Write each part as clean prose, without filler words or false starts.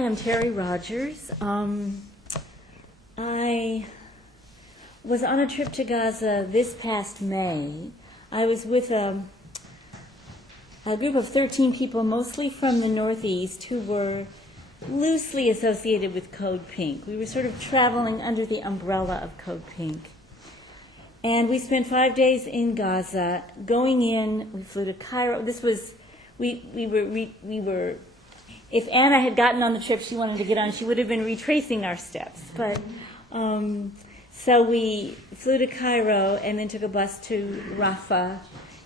Hi, I'm Terry Rogers. I was on a trip to Gaza this past May. I was with a group of 13 people, mostly from the Northeast, who were loosely associated with Code Pink. We were sort of traveling under the umbrella of Code Pink. And we spent 5 days in Gaza. Going in, we flew to Cairo. This was, we were. If Anna had gotten on the trip she wanted to get on, she would have been retracing our steps. But so we flew to Cairo and then took a bus to Rafah,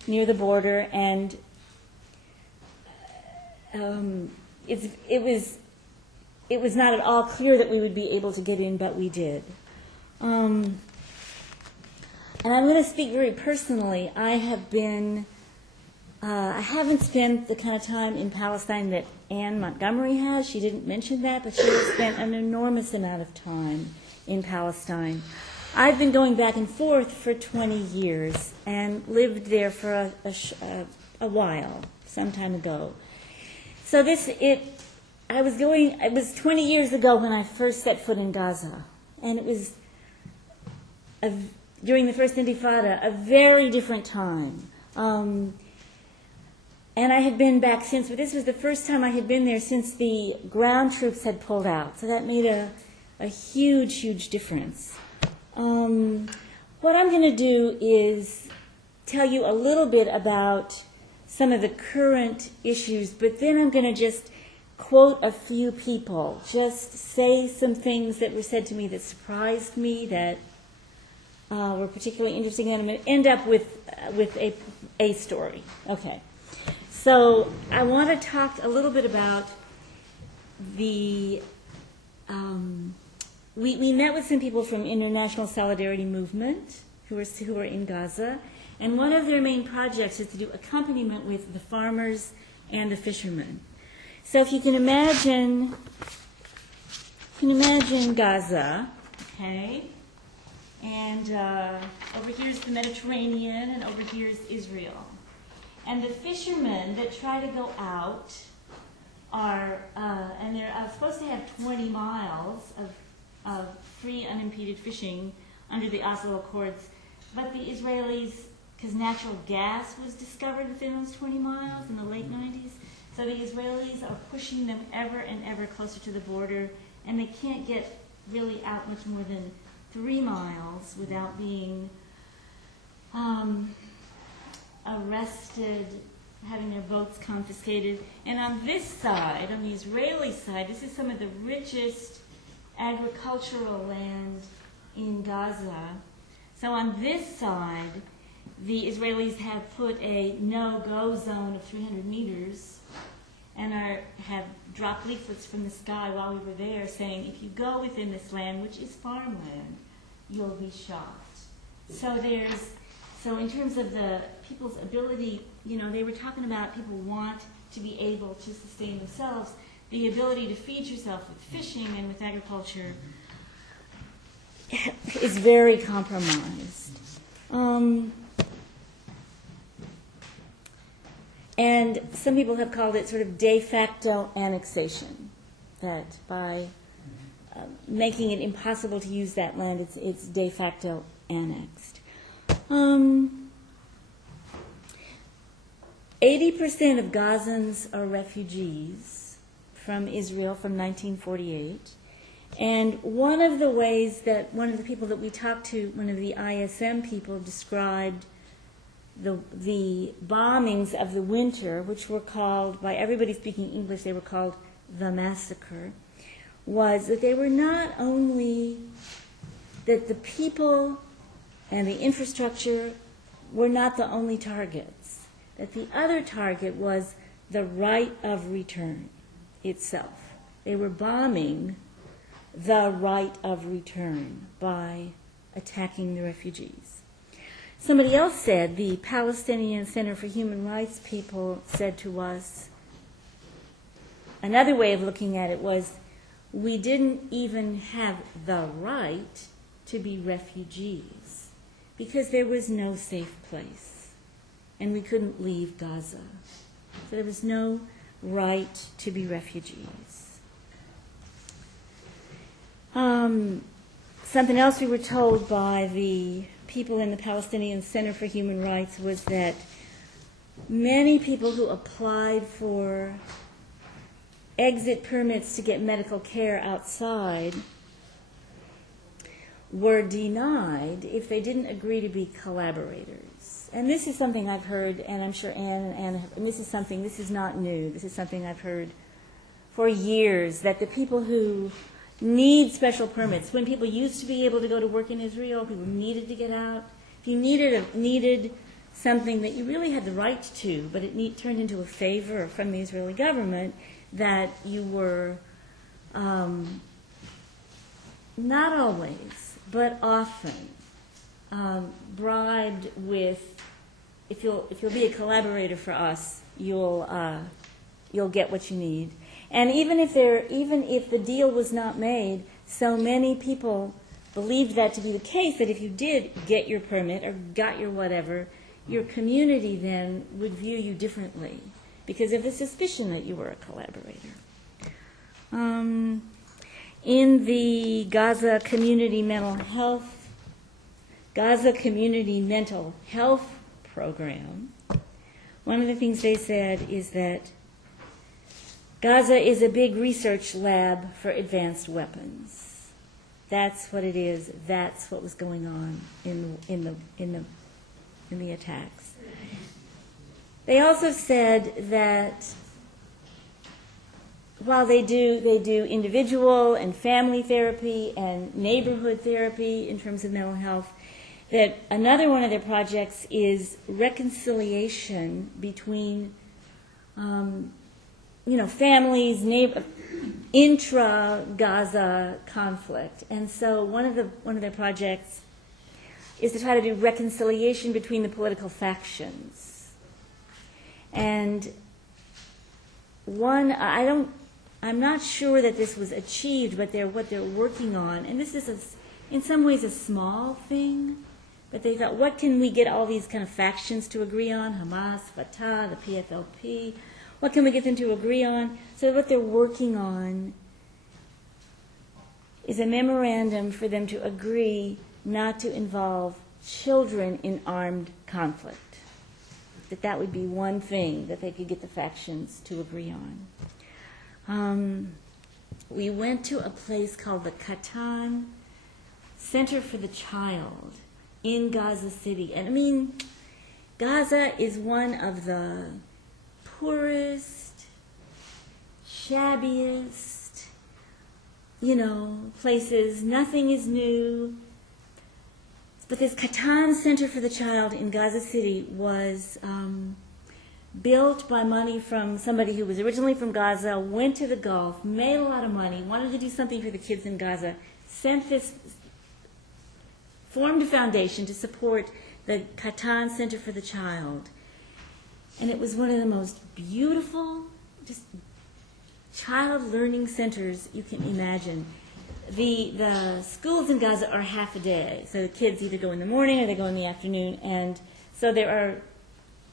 near the border, and it was not at all clear that we would be able to get in, but we did. And I'm going to speak very personally. I haven't spent the kind of time in Palestine that Anne Montgomery has. She didn't mention that, but she has spent an enormous amount of time in Palestine. I've been going back and forth for 20 years and lived there for a while, some time ago. So it was 20 years ago when I first set foot in Gaza, and it was during the first Intifada, a very different time. And I had been back since, but this was the first time I had been there since the ground troops had pulled out. So that made a huge, huge difference. What I'm going to do is tell you a little bit about some of the current issues, but then I'm going to just quote a few people, just say some things that were said to me that surprised me, that were particularly interesting, and I'm going to end up with a story. Okay. So I want to talk a little bit about the, we met with some people from International Solidarity Movement who are in Gaza, and one of their main projects is to do accompaniment with the farmers and the fishermen. So if you can imagine Gaza, okay, and over here's the Mediterranean, and over here's Israel. And the fishermen that try to go out are, and they're supposed to have 20 miles of free, unimpeded fishing under the Oslo Accords. But the Israelis, because natural gas was discovered within those 20 miles in the late 90s, so the Israelis are pushing them ever and ever closer to the border, and they can't get really out much more than 3 miles without being arrested, having their boats confiscated. And on this side, on the Israeli side, this is some of the richest agricultural land in Gaza. So on this side, the Israelis have put a no-go zone of 300 meters and have dropped leaflets from the sky while we were there saying, if you go within this land, which is farmland, you'll be shot. So in terms of the people's ability, they were talking about people want to be able to sustain themselves. The ability to feed yourself with fishing and with agriculture is very compromised. And some people have called it sort of de facto annexation, that by making it impossible to use that land, it's de facto annexed. 80% of Gazans are refugees from Israel from 1948. And one of the ways that one of the people that we talked to, one of the ISM people, described the bombings of the winter, which were called, by everybody speaking English, they were called the massacre, was that they were not only that the people and the infrastructure were not the only targets, that the other target was the right of return itself. They were bombing the right of return by attacking the refugees. Somebody else said, the Palestinian Center for Human Rights people said to us, another way of looking at it was, we didn't even have the right to be refugees because there was no safe place and we couldn't leave Gaza. So there was no right to be refugees. Something else we were told by the people in the Palestinian Center for Human Rights was that many people who applied for exit permits to get medical care outside were denied if they didn't agree to be collaborators. And this is something I've heard, and I'm sure Anne and this is not new. This is something I've heard for years, that the people who need special permits, when people used to be able to go to work in Israel, people needed to get out. If you needed something that you really had the right to, but it turned into a favor from the Israeli government, that you were not always, but often bribed with, if you'll be a collaborator for us, you'll get what you need. And even if the deal was not made, so many people believed that to be the case, that if you did get your permit or got your whatever, your community then would view you differently because of the suspicion that you were a collaborator. In the Gaza Community Mental Health Program, one of the things they said is that Gaza is a big research lab for advanced weapons. That's what it is. That's what was going on in the attacks. They also said that while they do individual and family therapy and neighborhood therapy in terms of mental health, that another one of their projects is reconciliation between families, intra-Gaza conflict. And so one of their projects is to try to do reconciliation between the political factions. And I'm not sure that this was achieved, but what they're working on, and this is in some ways a small thing, but they thought, what can we get all these kind of factions to agree on? Hamas, Fatah, the PFLP. What can we get them to agree on? So what they're working on is a memorandum for them to agree not to involve children in armed conflict. That would be one thing that they could get the factions to agree on. We went to a place called the Katan Center for the Child in Gaza City. And I mean, Gaza is one of the poorest, shabbiest, places. Nothing is new. But this Katan Center for the Child in Gaza City was built by money from somebody who was originally from Gaza, went to the Gulf, made a lot of money, wanted to do something for the kids in Gaza, formed a foundation to support the Katan Center for the Child. And it was one of the most beautiful, just child learning centers you can imagine. The schools in Gaza are half a day, so the kids either go in the morning or they go in the afternoon, and so there are,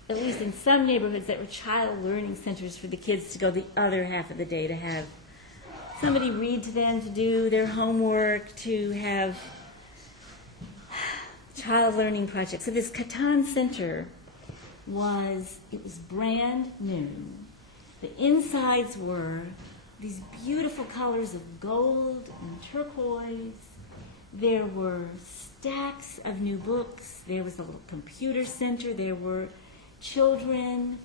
at least in some neighborhoods, that were child learning centers for the kids to go the other half of the day, to have somebody read to them, to do their homework, to have child learning projects. So this Katan Center was brand new. The insides were these beautiful colors of gold and turquoise. There were stacks of new books. There was a little computer center. There were children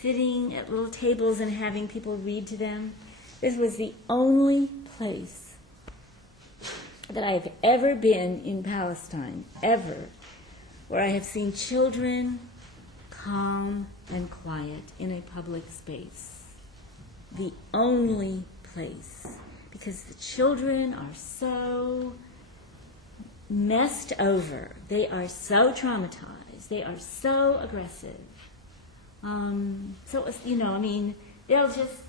sitting at little tables and having people read to them. This was the only place that I have ever been in Palestine, ever, where I have seen children calm and quiet in a public space. The only place, because the children are so messed over. They are so traumatized. They are so aggressive. They'll just,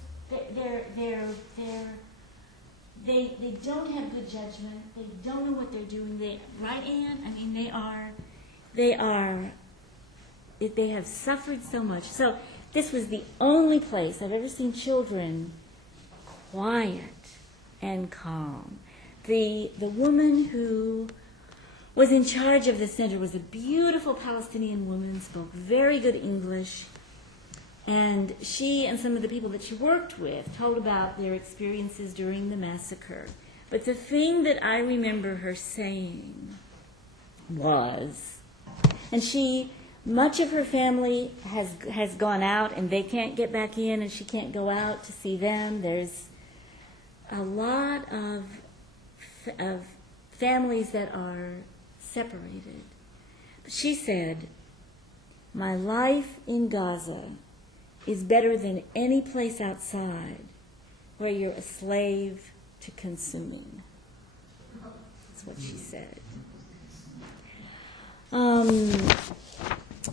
they don't have good judgment. They don't know what they're doing. Right, Anne? I mean, they have suffered so much. So this was the only place I've ever seen children quiet and calm. the woman who was in charge of the center was a beautiful Palestinian woman, spoke very good English, and she and some of the people that she worked with told about their experiences during the massacre. But the thing that I remember her saying was, and much of her family has gone out and they can't get back in, and she can't go out to see them. There's a lot of families that are separated. But she said, "My life in Gaza is better than any place outside where you're a slave to consuming." That's what she said.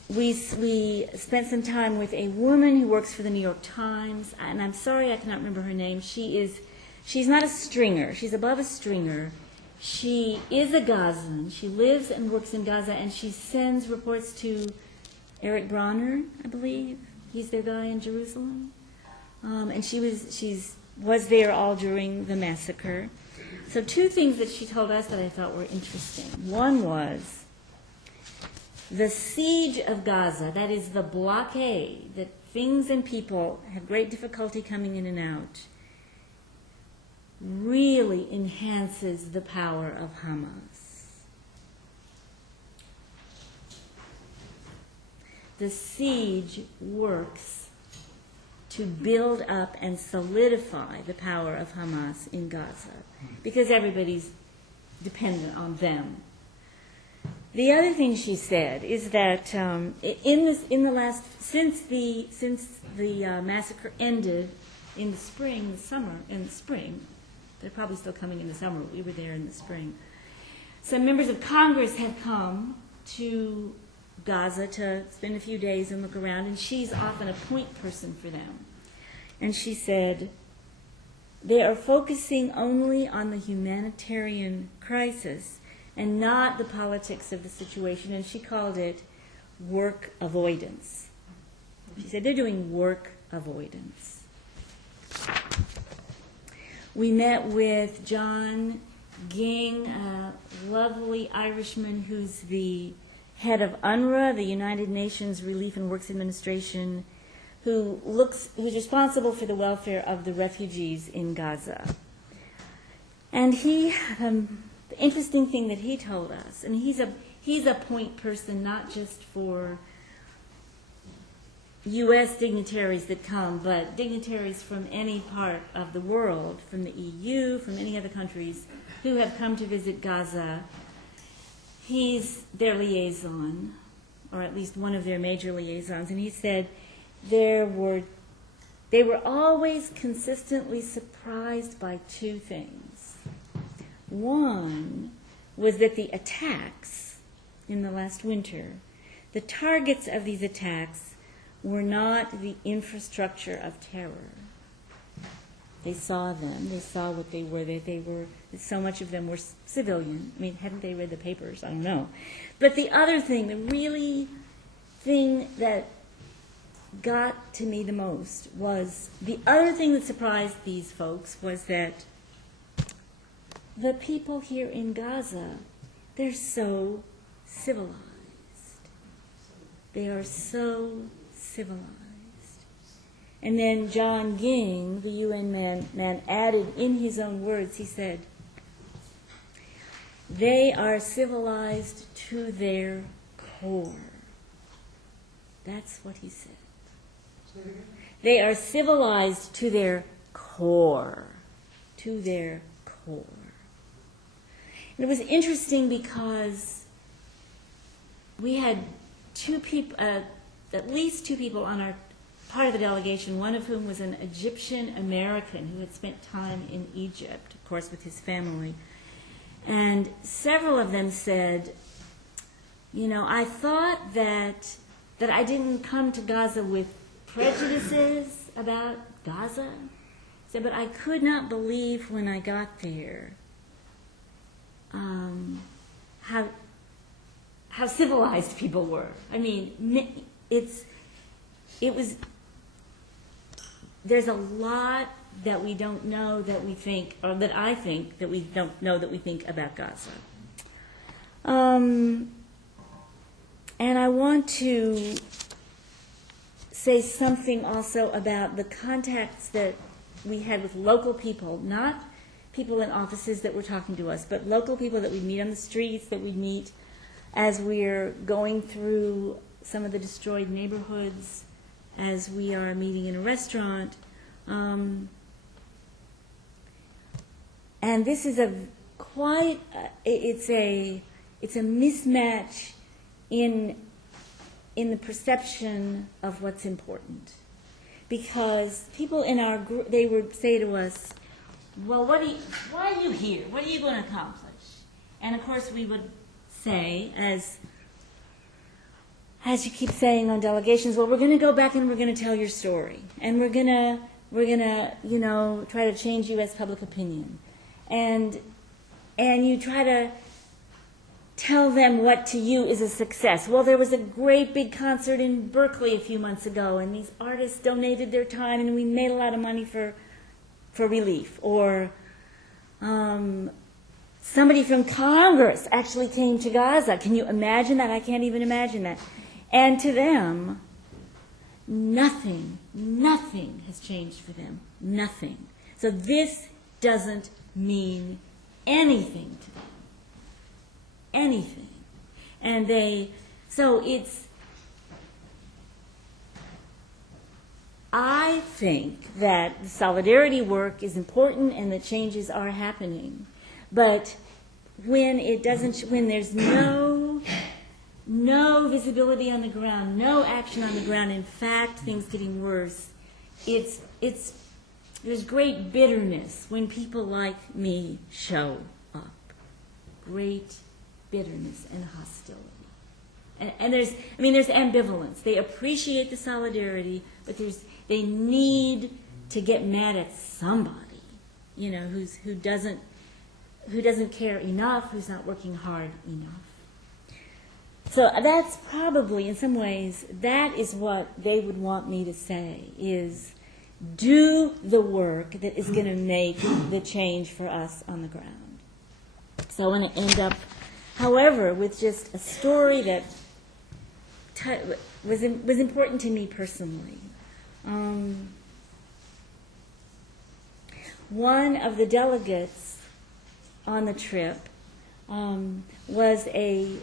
We spent some time with a woman who works for the New York Times, and I'm sorry I cannot remember her name. She's not a stringer. She's above a stringer. She is a Gazan. She lives and works in Gaza, and she sends reports to Eric Bronner, I believe. He's their guy in Jerusalem. And she was there all during the massacre. So two things that she told us that I thought were interesting. One was the siege of Gaza, that is the blockade, that things and people have great difficulty coming in and out, really enhances the power of Hamas. The siege works to build up and solidify the power of Hamas in Gaza, because everybody's dependent on them. The other thing she said is that since the massacre ended in the spring, they're probably still coming in the summer. We were there in the spring. Some members of Congress have come to Gaza to spend a few days and look around, and she's often a point person for them. And she said, they are focusing only on the humanitarian crisis and not the politics of the situation, and she called it work avoidance. She said they're doing work avoidance. We met with John Ging, a lovely Irishman who's the head of UNRWA, the United Nations Relief and Works Administration, who's responsible for the welfare of the refugees in Gaza. And the interesting thing that he told us, and he's a point person not just for U.S. dignitaries that come, but dignitaries from any part of the world, from the EU, from any other countries who have come to visit Gaza. He's their liaison, or at least one of their major liaisons, and he said they were always consistently surprised by two things. One was that the attacks in the last winter, the targets of these attacks were not the infrastructure of terror. They saw them. They saw what they were. So much of them were civilian. I mean, hadn't they read the papers? I don't know. But the other thing, the thing that got to me the most was, the other thing that surprised these folks was that the people here in Gaza, they're so civilized. They are so civilized. And then John Ging, the UN man, added in his own words, he said, they are civilized to their core. That's what he said. They are civilized to their core. To their core. And it was interesting because we had at least two people on our part of the delegation, one of whom was an Egyptian American who had spent time in Egypt, of course, with his family. And several of them said, I thought that I didn't come to Gaza with prejudices about Gaza. Said, but I could not believe when I got there how civilized people were. I mean, there's a lot that we don't know that we think, or that I think that we don't know that we think about Gaza. And I want to say something also about the contacts that we had with local people, not people in offices that were talking to us, but local people that we meet on the streets, that we meet as we're going through some of the destroyed neighborhoods, as we are meeting in a restaurant. And this is it's a mismatch in the perception of what's important. Because people in our group, they would say to us, well, why are you here? What are you going to accomplish? And of course we would say, as you keep saying on delegations, well, we're going to go back and we're going to tell your story. And we're going to try to change U.S. public opinion. And you try to tell them what to you is a success. Well, there was a great big concert in Berkeley a few months ago, and these artists donated their time, and we made a lot of money for relief. Or somebody from Congress actually came to Gaza. Can you imagine that? I can't even imagine that. And to them, nothing has changed for them. Nothing. So this doesn't mean anything to them. Anything. And I think that the solidarity work is important and the changes are happening. But when there's no visibility on the ground, no action on the ground, in fact, things getting worse, there's great bitterness when people like me show up. Great bitterness and hostility. And there's ambivalence. They appreciate the solidarity, but they need to get mad at somebody, who doesn't care enough, who's not working hard enough. So that's probably, in some ways, that is what they would want me to say, is do the work that is going to make the change for us on the ground. So I want to end up, however, with just a story that was important to me personally. One of the delegates on the trip was a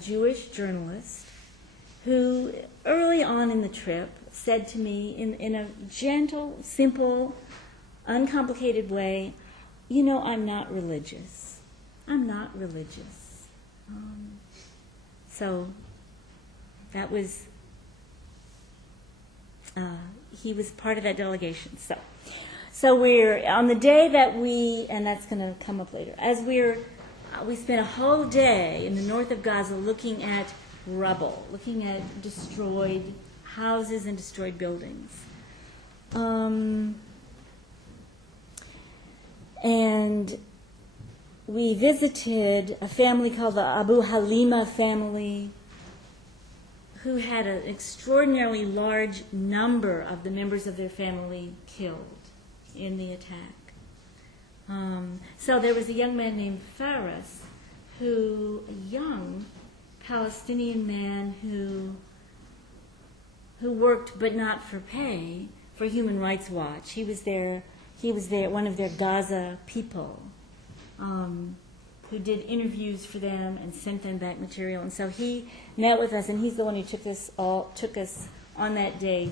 Jewish journalist who, early on in the trip, said to me in a gentle, simple, uncomplicated way, I'm not religious. I'm not religious. So that was, he was part of that delegation. So we're, on the day that and that's going to come up later, we spent a whole day in the north of Gaza looking at rubble, looking at destroyed houses and destroyed buildings. And we visited a family called the Abu Halima family, who had an extraordinarily large number of the members of their family killed in the attack. So there was a young man named Faris, a young Palestinian man who worked, but not for pay, for Human Rights Watch. He was one of their Gaza people, who did interviews for them and sent them back material. And so he met with us, and he's the one who took us on that day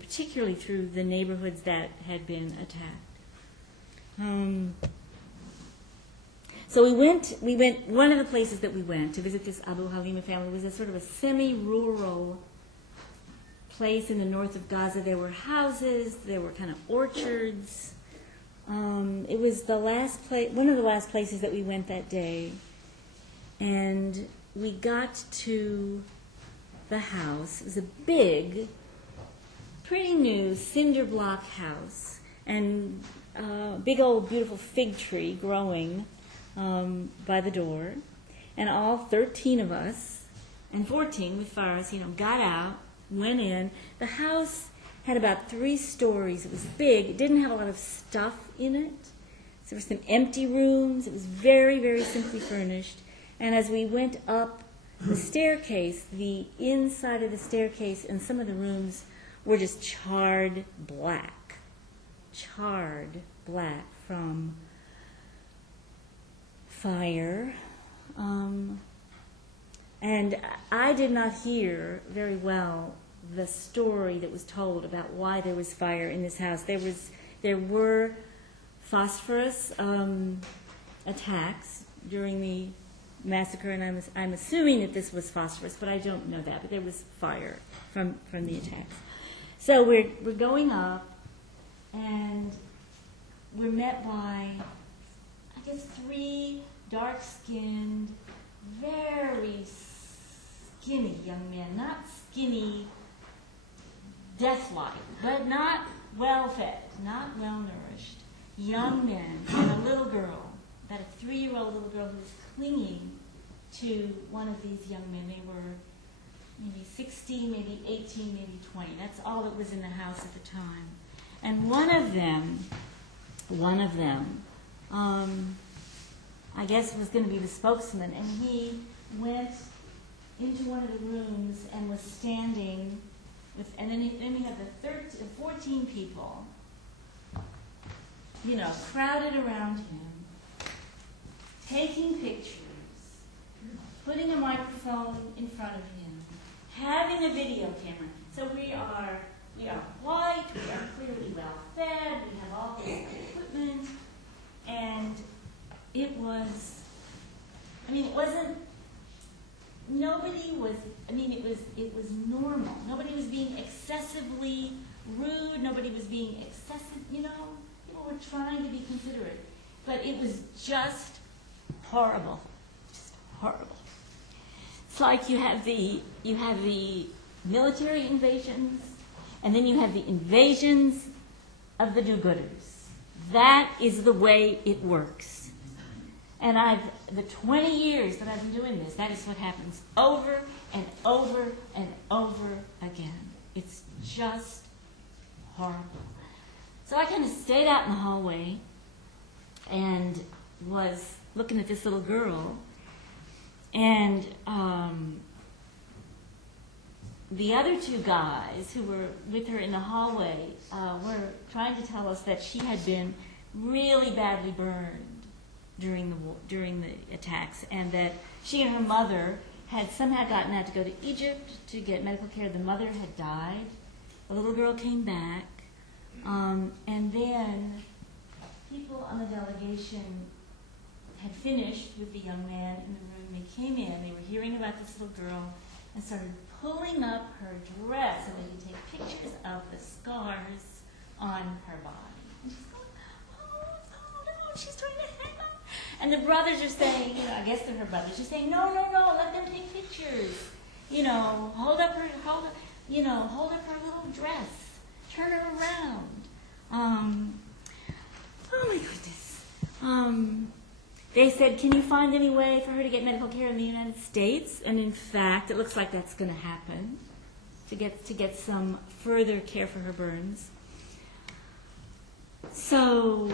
particularly through the neighborhoods that had been attacked. So we went. One of the places that we went to visit this Abu Halima family was a sort of a semi-rural place in the north of Gaza. There were houses. There were kind of orchards. It was one of the last places that we went that day, and we got to the house. It was a big, pretty new cinder block house, and a big old beautiful fig tree growing by the door. And all 13 of us, and 14 with Faris, got out, went in. The house Had about 3 stories. It was big. It didn't have a lot of stuff in it. So there were some empty rooms. It was very, very simply furnished. And as we went up the staircase, the inside of the staircase and some of the rooms were just charred black. Charred black from fire. And I did not hear very well the story that was told about why there was fire in this house. There were phosphorus attacks during the massacre, and I'm assuming that this was phosphorus, but I don't know that. But there was fire from the attacks. So we're going up, and we're met by, I guess, 3 dark-skinned, very skinny young men. Not skinny, death-like, but not well-fed, not well-nourished. Young men and a little girl, about a 3-year-old little girl who was clinging to one of these young men. They were maybe 16, maybe 18, maybe 20. That's all that was in the house at the time. And one of them, I guess was going to be the spokesman, and he went into one of the rooms and was standing with, and then we have the 14 people, crowded around him, taking pictures, putting a microphone in front of him, having a video camera. So we are white, we are clearly well fed, we have all this equipment, and it was normal. Nobody was being excessively rude, nobody was being excessive, people were trying to be considerate. But it was just horrible. Just horrible. It's like you have the military invasions, and then you have the invasions of the do-gooders. That is the way it works. And the 20 years that I've been doing this, that is what happens over and over and over again. It's just horrible. So I kind of stayed out in the hallway and was looking at this little girl, and the other 2 guys who were with her in the hallway were trying to tell us that she had been really badly burned during the attacks, and that she and her mother had somehow gotten out to go to Egypt to get medical care. The mother had died. The little girl came back, and then people on the delegation had finished with the young man in the room. They came in, they were hearing about this little girl, and started pulling up her dress so they could take pictures of the scars on her body. And she's going, oh no, she's trying to hang on. And the brothers are saying, I guess they're her brothers, are saying, no, let them take pictures. Hold up her little dress. Turn her around. Oh my goodness. They said, can you find any way for her to get medical care in the United States? And in fact, it looks like that's going to happen, to get some further care for her burns. So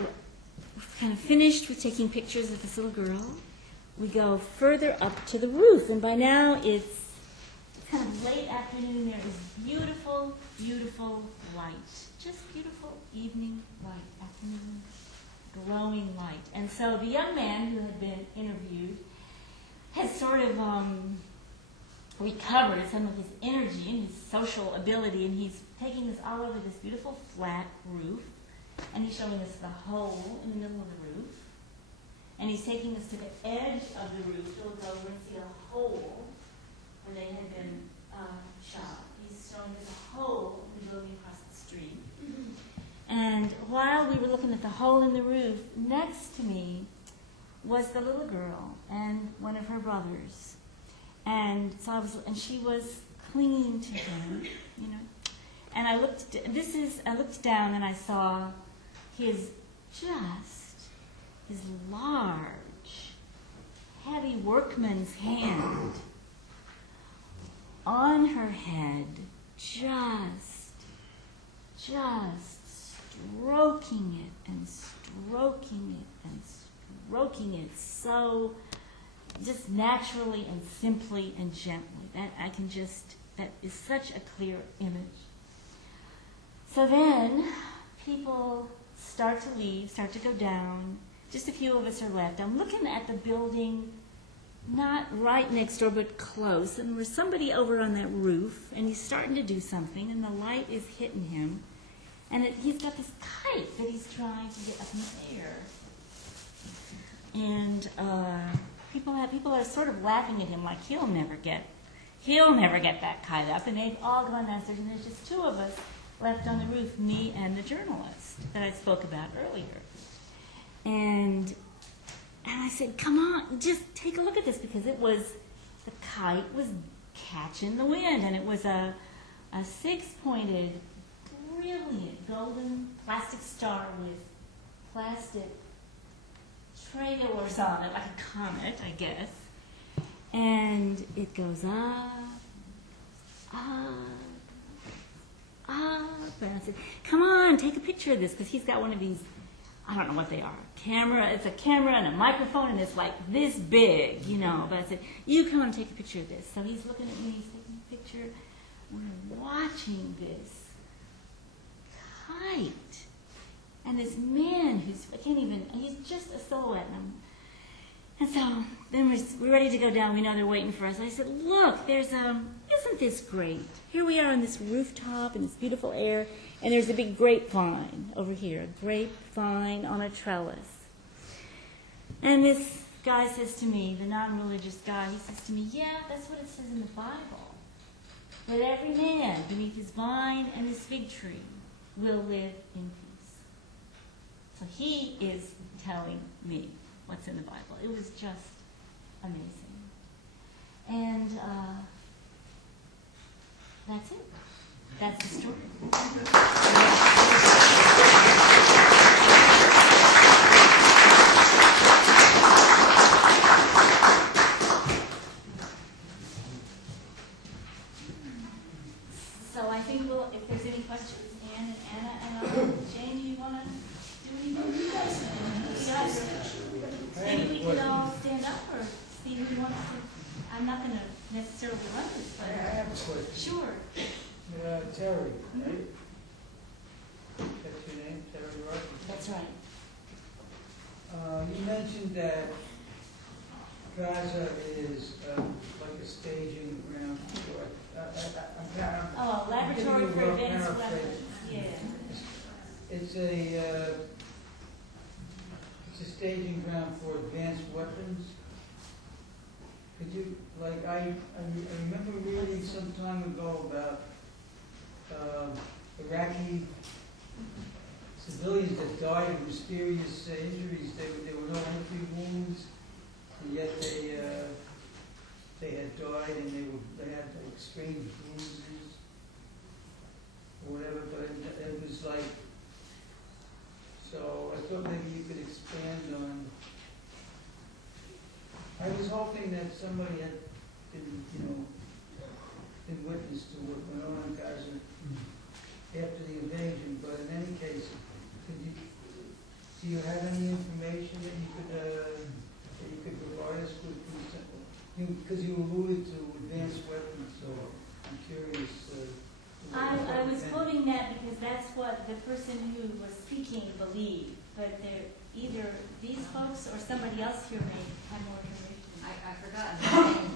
we've kind of finished with taking pictures of this little girl. We go further up to the roof, and by now it's kind of late afternoon. There is beautiful, beautiful light. Just beautiful evening light, afternoon, glowing light. And so the young man who had been interviewed has sort of recovered some of his energy and his social ability, and he's taking us all over this beautiful flat roof, and he's showing us the hole in the middle of the roof, and he's taking us to the edge of the roof to look over and see a hole where they had been shot. He's showing us a hole in the building across the street. And while we were looking at the hole in the roof, next to me was the little girl and one of her brothers. And so she was clinging to him, And I looked down and I saw his large, heavy workman's hand on her head, just just stroking it and stroking it and stroking it so just naturally and simply and gently. That is such a clear image. So then people start to leave, start to go down. Just a few of us are left. I'm looking at the building, not right next door, but close. And there's somebody over on that roof, and he's starting to do something, and the light is hitting him. And he's got this kite that he's trying to get up in the air. And people are sort of laughing at him like he'll never get that kite up. And they've all gone downstairs, and there's just two of us left on the roof, me and the journalist that I spoke about earlier. And I said, come on, just take a look at this, because the kite was catching the wind, and it was a six-pointed, brilliant golden plastic star with plastic trailers on it, like a comet, I guess. And it goes up, up, up. And I said, come on, take a picture of this, because he's got one of these, I don't know what they are, it's a camera and a microphone, and it's like this big, But I said, you come and take a picture of this. So he's looking at me, he's taking a picture. We're watching this kite. And this man he's just a silhouette. And so then we're ready to go down. We know they're waiting for us. I said, look, isn't this great? Here we are on this rooftop in this beautiful air, and there's a big grapevine over here, a grapevine on a trellis. And this guy says to me, the non-religious guy, he says to me, yeah, that's what it says in the Bible. That every man beneath his vine and his fig tree will live in peace. So he is telling me what's in the Bible. It was just amazing. And that's it. That's the story. So I think if there's any questions, Ann and Anna and Jane, do you want to do anything? You guys, maybe we could all stand up, or see who wants to. I'm not going to necessarily run this, but I have a question. Sure. Terry, right? That's your name, Terry Rock? That's right. You mentioned that Gaza is like a staging ground for Laboratory for advanced weapons. Yeah. It's a staging ground for advanced weapons. Could you, I remember reading some time ago about Iraqi civilians that died of mysterious injuries. There were no entry wounds, and yet they had died, and they had strange bruises or whatever. But it was like, so I thought maybe you could expand on. I was hoping that somebody had been witness to what went on in Gaza after the invasion. But in any case, do you have any information that you could provide us with? Because you alluded to advanced weapons, so I'm curious. I was quoting that because that's what the person who was speaking believed, but they're either these folks or somebody else here may have more information. I've forgotten the name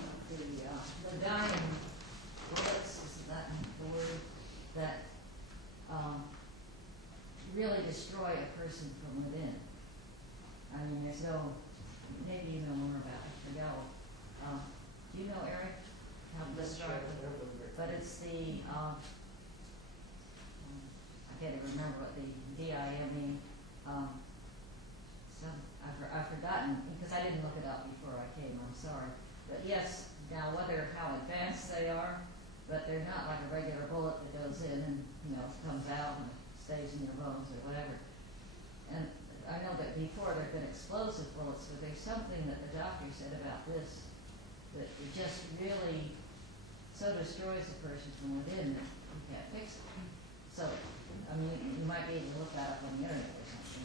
of the dying bullets, is that the word, that really destroy a person from within. I mean, there's no, maybe you know more about it, I know. Do you know, Eric, how to destroy it? But it's the, I can't even remember what the DIME, I've forgotten, because I didn't look it up before I came, I'm sorry. But yes, now how advanced they are, but they're not like a regular bullet that goes in and, comes out and stays in your bones or whatever. And I know that before there have been explosive bullets, but there's something that the doctor said about this, that it just really so destroys the person from within that you can't fix it. So, I mean, you might be able to look that up on the internet or something.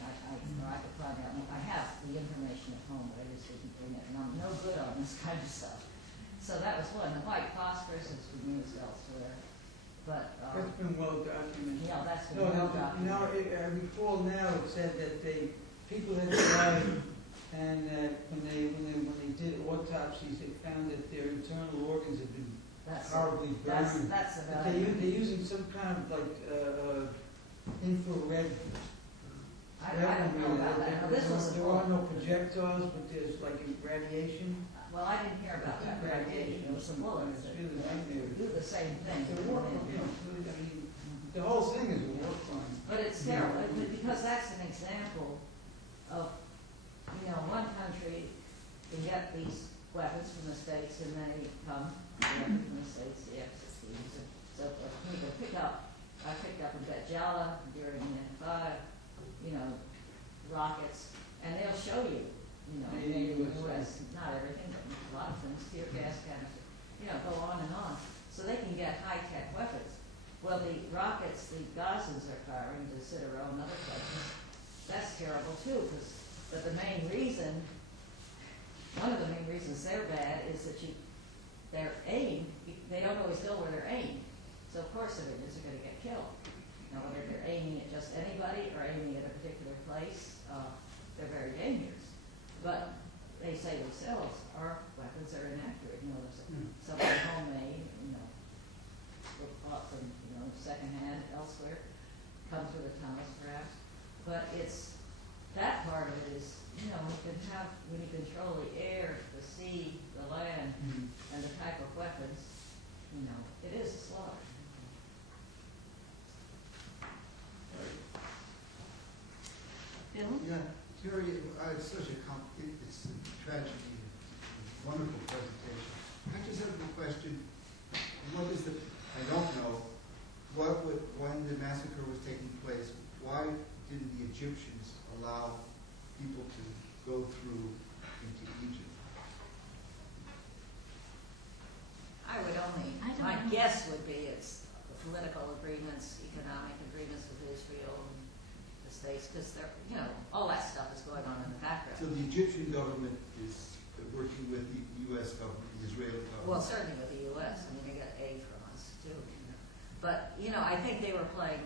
Or I could find out. I have the information at home, but I just didn't bring it. And I'm no good on this kind of stuff. So that was one. The white phosphorus has been used elsewhere. But, That's been well documented. yeah, that's been No, well now, documented. I recall now it said that people had died, and when they did autopsies, they found that their internal organs had been horribly burned. That's But about it. they're using some kind of like infrared. I don't know about that. Now, this was a There are no projectiles, but there's like radiation. Well, I didn't hear about that radiation. It was some bullets that It's really nightmare. do the same thing. It's a war crime, you know, really, I mean, the whole thing is a war crime. But it's terrible, because that's an example of, one country can get these weapons from the States and they come directly from the States, the F-16s and so forth. You can I picked up a Betjala during the N5, rockets, and they'll show you, Made in made in the USA. US, not everything, but a lot of things, tear gas canister, go on and on. So they can get high-tech weapons. Well, the rockets the Gazans are firing to Citadel and other places, that's terrible too, but the main reason, one of the main reasons they're bad is that their aim, they don't always know where they're aimed. So of course civilians are going to get killed. Now whether they're aiming at just anybody or aiming at a particular place, they're very dangerous. But they say themselves, our weapons are inaccurate. There's something homemade, bought from, secondhand elsewhere, come through the tunnels perhaps. But it's, that part of it is, when you control the air, the sea, the land, and the type of weapons, it is a slaughter. Bill? Yeah, Terry, it's such a it's a tragedy, wonderful presentation. I just have a question. What is I don't know, when the massacre was taking place, why didn't the Egyptians allow people to go through into Egypt? My guess would be it's political agreements, economic agreements with Israel and the States, because they're, all that stuff is going on in the background. So the Egyptian government is working with the U.S. government, the Israeli government? Well, certainly with the U.S. They get aid from us, too. But, I think they were playing,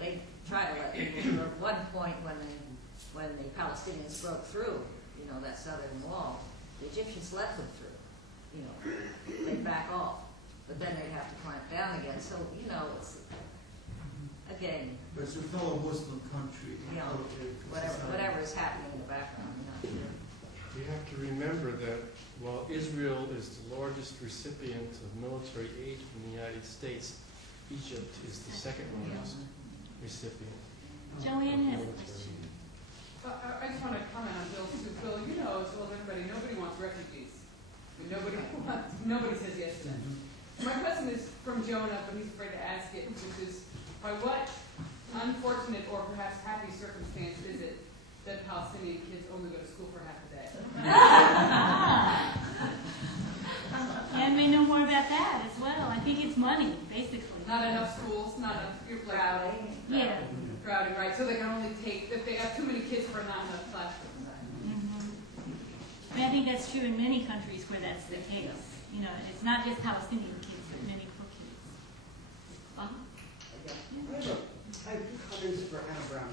they tried to let people through. At one point when the Palestinians broke through, that southern wall, the Egyptians let them through. They'd back off. But then they'd have to clamp down again. So, it's, again, But it's a fellow Muslim country. whatever is happening in the background, I'm not sure. We have to remember that while Israel is the largest recipient of military aid from the United States, Egypt is the second largest recipient. Joanne has a military question. aid. I just want to comment on Bill too. Bill, as well as everybody, nobody wants refugees. Nobody says yes to that. My question is from Jonah, but he's afraid to ask it, which is, by what unfortunate or perhaps happy circumstance is it that Palestinian kids only go to school for half a day? And we know more about that as well. I think it's money, basically. Not enough schools, not enough Crowding. Yeah. crowding, right? So they can only take, if they have too many kids for not enough classrooms. And I think that's true in many countries where that's the case. It's not just Palestinian kids, but many poor kids. I have two comments for Anna Brown.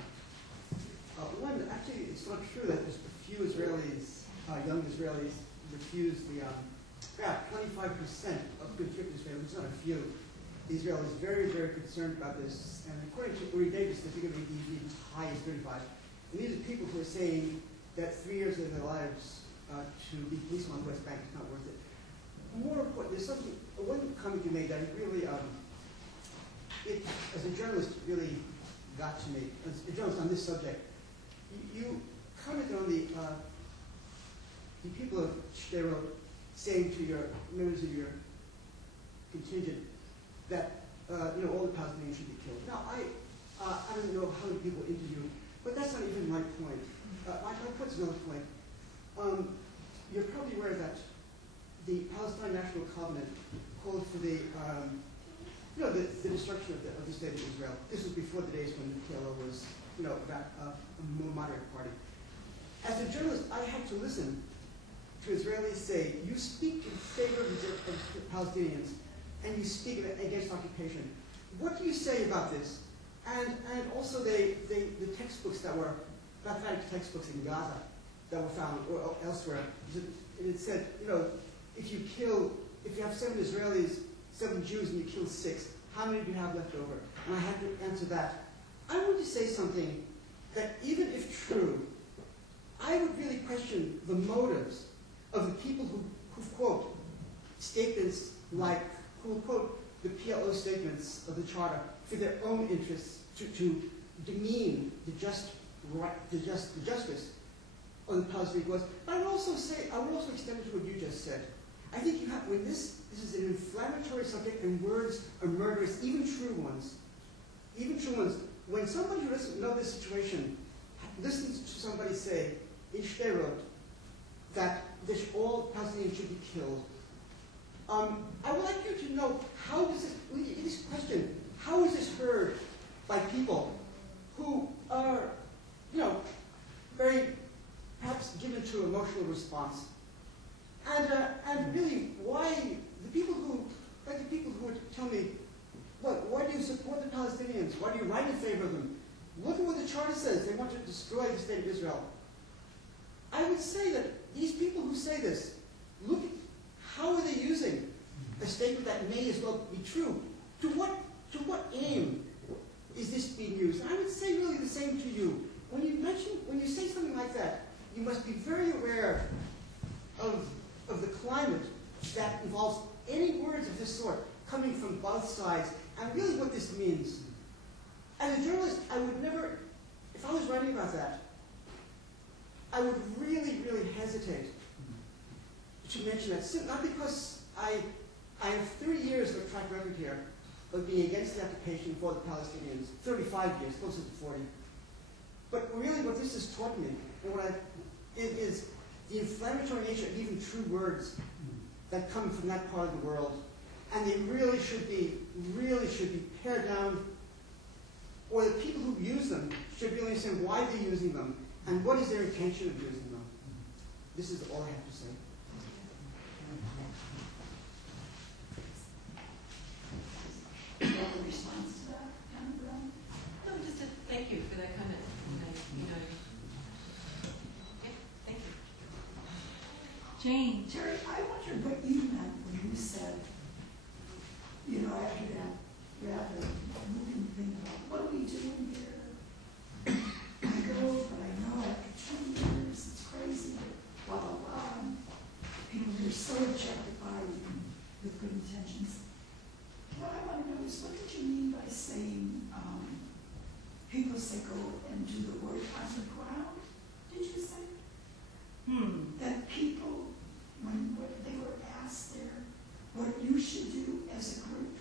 One, actually, it's not true that just a few Israelis, young Israelis, refuse the, 25% of good trip Israelis, it's not a few. Israel is very, very concerned about this, and according to Uri Davis, the figure may be even as high as 35. And these are people who are saying that 3 years of their lives to be policemen on the West Bank is not worth it. More important, there's something, one comment you made that really, as a journalist, really got to me, as a journalist on this subject. You commented on the people of Sderot saying to your members of your contingent that all the Palestinians should be killed. Now, I don't know how many people interviewed, but that's not even my point. My point is another point. You're probably aware that the Palestine National Covenant called for the the destruction of the state of Israel. This was before the days when the PLO was, a more moderate party. As a journalist, I had to listen to Israelis say, you speak in favor of the Palestinians, and you speak against occupation. What do you say about this? And also the textbooks that were, mathematics textbooks in Gaza that were found, or elsewhere, it said, if you have 7 Israelis, 7 Jews, and you kill 6, how many do you have left over? And I had to answer that. I want to say something that, even if true, I would really question the motives of the people who quote statements like, who quote the PLO statements of the Charter for their own interests, to demean the justice of the Palestinian cause. But I would also extend it to what you just said. I think you have, when this is an inflammatory subject and words are murderous, even true ones, when somebody who doesn't know this situation listens to somebody say in Sderot that all Palestinians should be killed, I would like you to know, how does this question, how is this heard by people who are, very perhaps given to emotional response? And really, why the people who would tell me, look, why do you support the Palestinians? Why do you write in favor of them? Look at what the Charter says. They want to destroy the state of Israel. I would say that these people who say this, look at how are they using a statement that may as well be true. To what aim is this being used? And I would say really the same to you. When you say something like that, you must be very aware of the climate that involves any words of this sort coming from both sides, and really what this means. As a journalist, I would never, if I was writing about that, I would really, really hesitate to mention that. Not because I have 30 years of track record here of being against the occupation for the Palestinians, 35 years, closer to 40. But really what this has taught me, and it is the inflammatory nature of even true words that come from that part of the world. And they really should be pared down, or the people who use them should really understand why they're using them and what is their intention of using them. This is all I have to say. Any response to that, Anna Brown? No, just a thank you for that comment. Yeah, thank you. Jane. Terry, I wondered what you meant when you said, after that rather moving thing about what are we doing here? I go, but I know after 20 years, it's crazy, blah, blah, blah. People are so objectified with good intentions. What I want to know is, what did you mean by saying, people say go and do the work on the ground? Did you say? That people, when they were asked there what you should do as a group,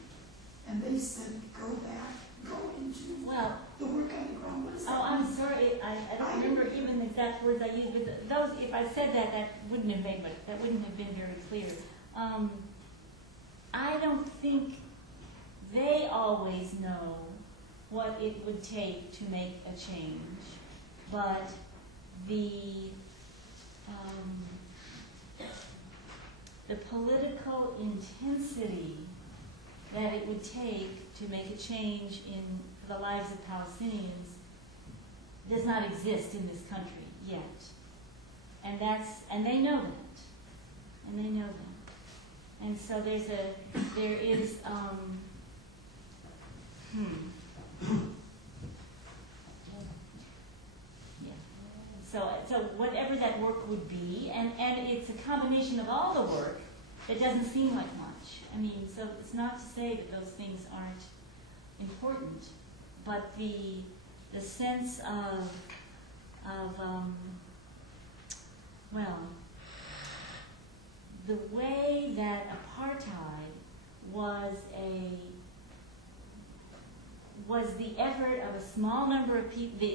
and they said go back, go and do the work on the ground. What is that? Oh, I'm sorry. I don't remember even the exact words I used, but those, if I said that, that wouldn't have been very clear. I don't think they always know what it would take to make a change, but the political intensity that it would take to make a change in the lives of Palestinians does not exist in this country yet. And they know that. And they know that. And so there is So whatever that work would be, and it's a combination of all the work that doesn't seem like much. I mean, so it's not to say that those things aren't important, but the sense of the way that apartheid was the effort of a small number of people.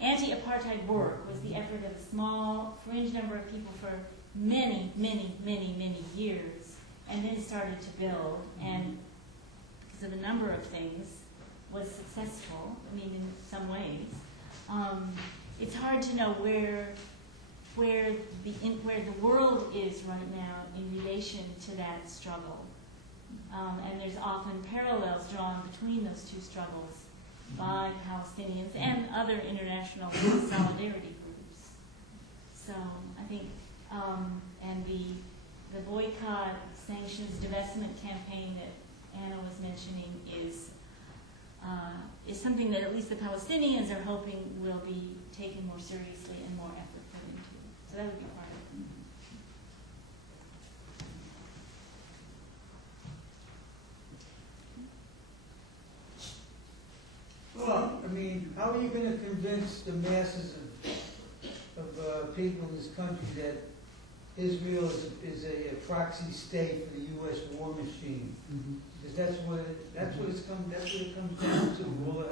Anti-apartheid work was the effort of a small fringe number of people for many, many, many, many years, and then started to build and because of a number of things, was successful. I mean, in some ways. It's hard to know where the world is right now in relation to that struggle. And there's often parallels drawn between those two struggles by Palestinians and other international solidarity groups. So I think, and the boycott, sanctions, divestment campaign that Anna was mentioning is something that at least the Palestinians are hoping will be taken more seriously and more effort put into. So that would be part of it. Well, I mean, how are you going to convince the masses of people in this country that Israel is a proxy state for the U.S. war machine? Because that's what it comes down to. All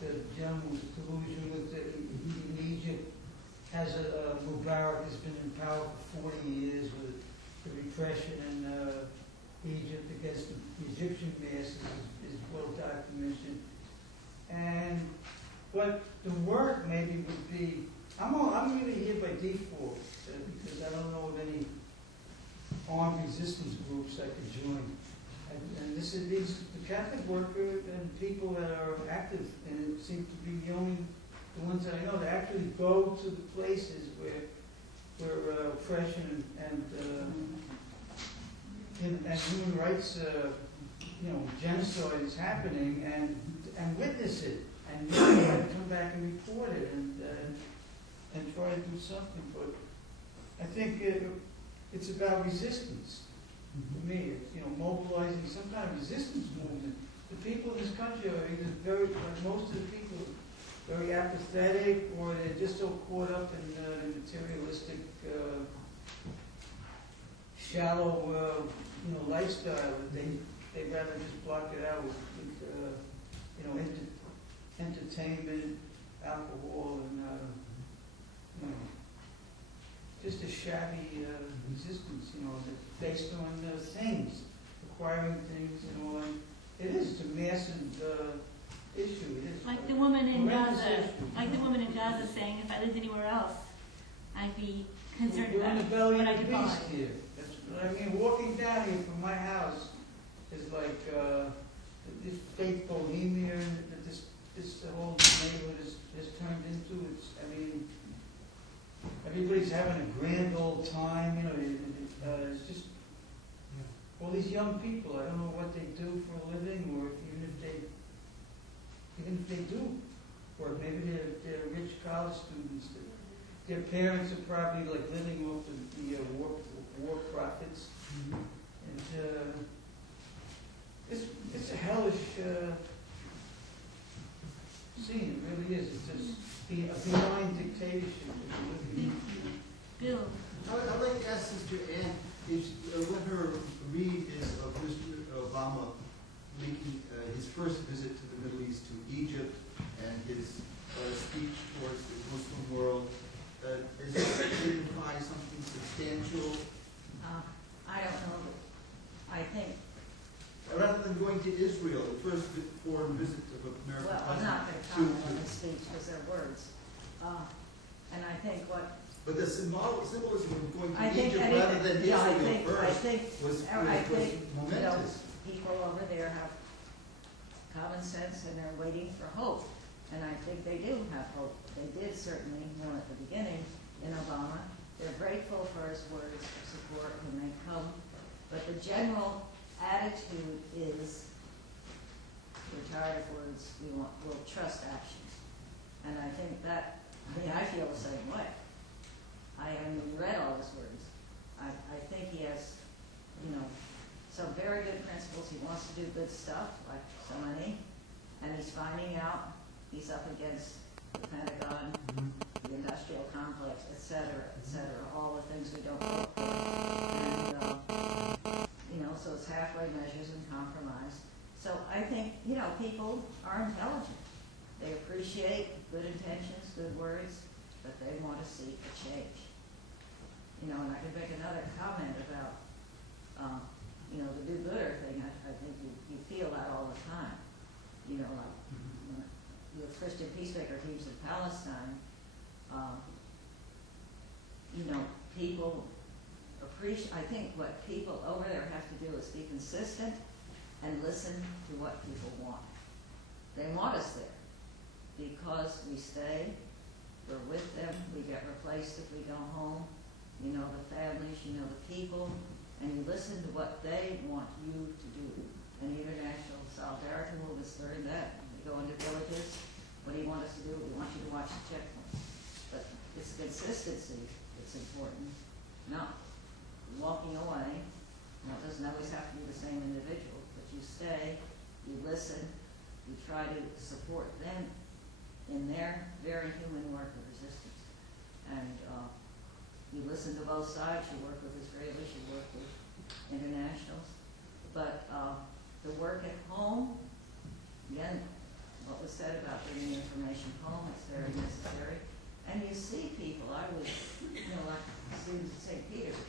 the general collusion with in Egypt has Mubarak has been in power for 40 years with the repression in Egypt against the Egyptian masses is well documented. And what the work maybe would be, I'm really here by default because I don't know of any armed resistance groups I could join. And this is the Catholic worker and people that are active, and it seems to be the ones that I know that actually go to the places where oppression and human rights, genocide is happening, and witness it, and really have to come back and report it, and try to do something. But I think it's about resistance. For me, it's, mobilizing some kind of resistance movement. The people in this country are either like most of the people, very apathetic, or they're just so caught up in the materialistic, shallow, lifestyle that they'd rather just block it out with entertainment, alcohol, and just a shabby resistance, that's based on things, acquiring things, and it is a massive issue. It is Like the woman in horrendous Gaza, issue. saying, if I lived anywhere else, I'd be concerned We're in about the belly what I of the could buy. beast here. That's what I mean. Walking down here from my house is like this fake bohemia that this whole neighborhood has turned into. Everybody's having a grand old time. It's just all these young people. I don't know what they do for a living, or even if they do work. Maybe they're rich college students. Their parents are probably like living off the war profits, and it's a hellish scene. It really is. It's just a benign dictatorship that we're living in. Bill, I'd like to ask Sister Ann if let her read is of Mr. Obama making his first visit to the Middle East, to Egypt, and his speech towards the Muslim world. Does it signify something substantial? I don't know. I think, Rather than going to Israel, the first foreign visit of an American well, I'm president. not going to comment on his speech because they're words. And I think what, But the symbolism of going I to think Egypt anything, rather than yeah, Israel I first think, was momentous. people over there have common sense and they're waiting for hope. And I think they do have hope. They did certainly know at the beginning in Obama. They're grateful for his words of support when they come. But the general attitude is, we're tired of words, we'll trust actions. And I think that, I feel the same way. I haven't read all his words. I think he has, some very good principles. He wants to do good stuff, like so many. And he's finding out he's up against the Pentagon, the industrial complex, et cetera, all the things we don't vote for. And, so it's halfway measures and compromise. So I think, people are intelligent. They appreciate good intentions, good words, but they want to see a change. And I could make another comment about, the do-gooder thing. I think you I think what people over there have to do is be consistent and listen to what people want. They want us there because we stay, we're with them, we get replaced if we go home. You know the families, you know the people, and you listen to what they want you to do. And the International Solidarity Movement's learned that. They go into villages, what do you want us to do? We want you to watch the checkpoint. But it's consistency that's important, not walking away. Now, it doesn't always have to be the same individual, but you stay, you listen, you try to support them in their very human work of resistance. And you listen to both sides, you work with Israelis, you work with internationals. But the work at home, again, what was said about bringing information home, it's very necessary. And you see people, I was, like students at St. Peter's,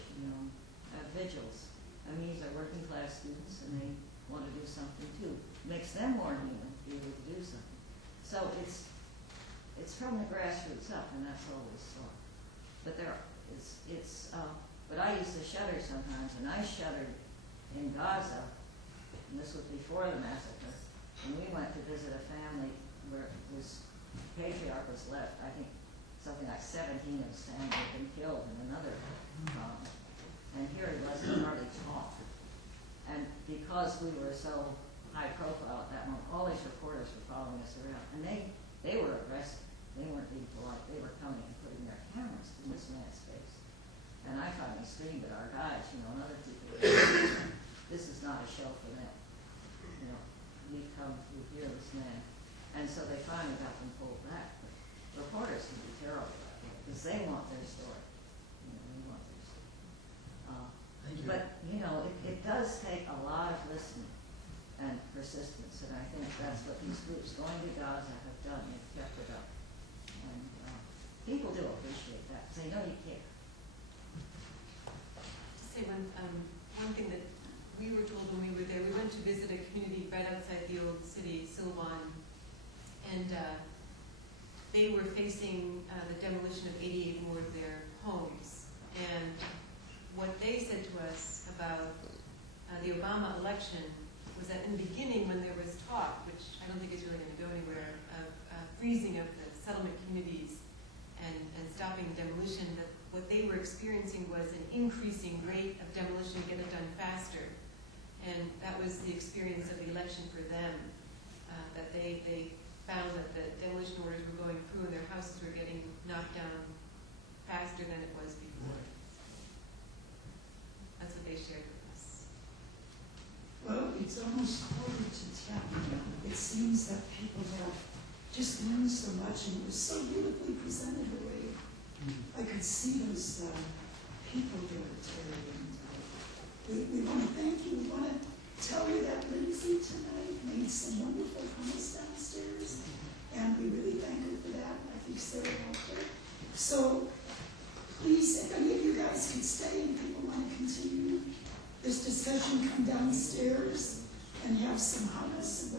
have vigils. I mean, these are working class students and they want to do something too. It makes them more human to be able to do something. So it's from the grassroots up, and that's always sought. But but I used to shudder sometimes, and I shuddered in Gaza, and this was before the massacre, and we went to visit a family where this patriarch was left, I think something like 17 of his family had been killed in another and here he was, he hardly talked. And because we were so high profile at that moment, all these reporters were following us around, and they were aggressive. They weren't being polite. They were coming and putting their cameras in this man's face. And I finally screamed at our guys, and other people. This is not a show for them. We come to hear this man. And so they finally got them pulled back. But reporters can be terrible about that because they want their story. They want their story. Thank you. But, it does take a lot of listening and persistence. And I think that's what these groups going to Gaza have done. They've kept it up. And people do appreciate that because they know you care. To say one thing that we were told when we were there, we went to visit a community right outside the old city, Silwan, and they were facing the demolition of 88 more of their homes. And what they said to us about the Obama election was that in the beginning when there was talk, which I don't think is really going to go anywhere, of freezing of the settlement communities and stopping demolition, that what they were experiencing was an increasing rate of demolition to get it done faster. And that was the experience of the election for them, that they found that the demolition orders were going through and their houses were getting knocked down faster than it was before. That's what they shared with us. Well, it's almost 9:45. It seems that people have just learned so much, and it was so beautifully presented the way I could see those people there, Terry. And we want to thank you. We want to tell you that Lindsay tonight made some wonderful comments downstairs, and we really thank her for that. I think Sarah helped her. So please, if any of you guys could stay and people want to continue this discussion, come downstairs and have some hummus and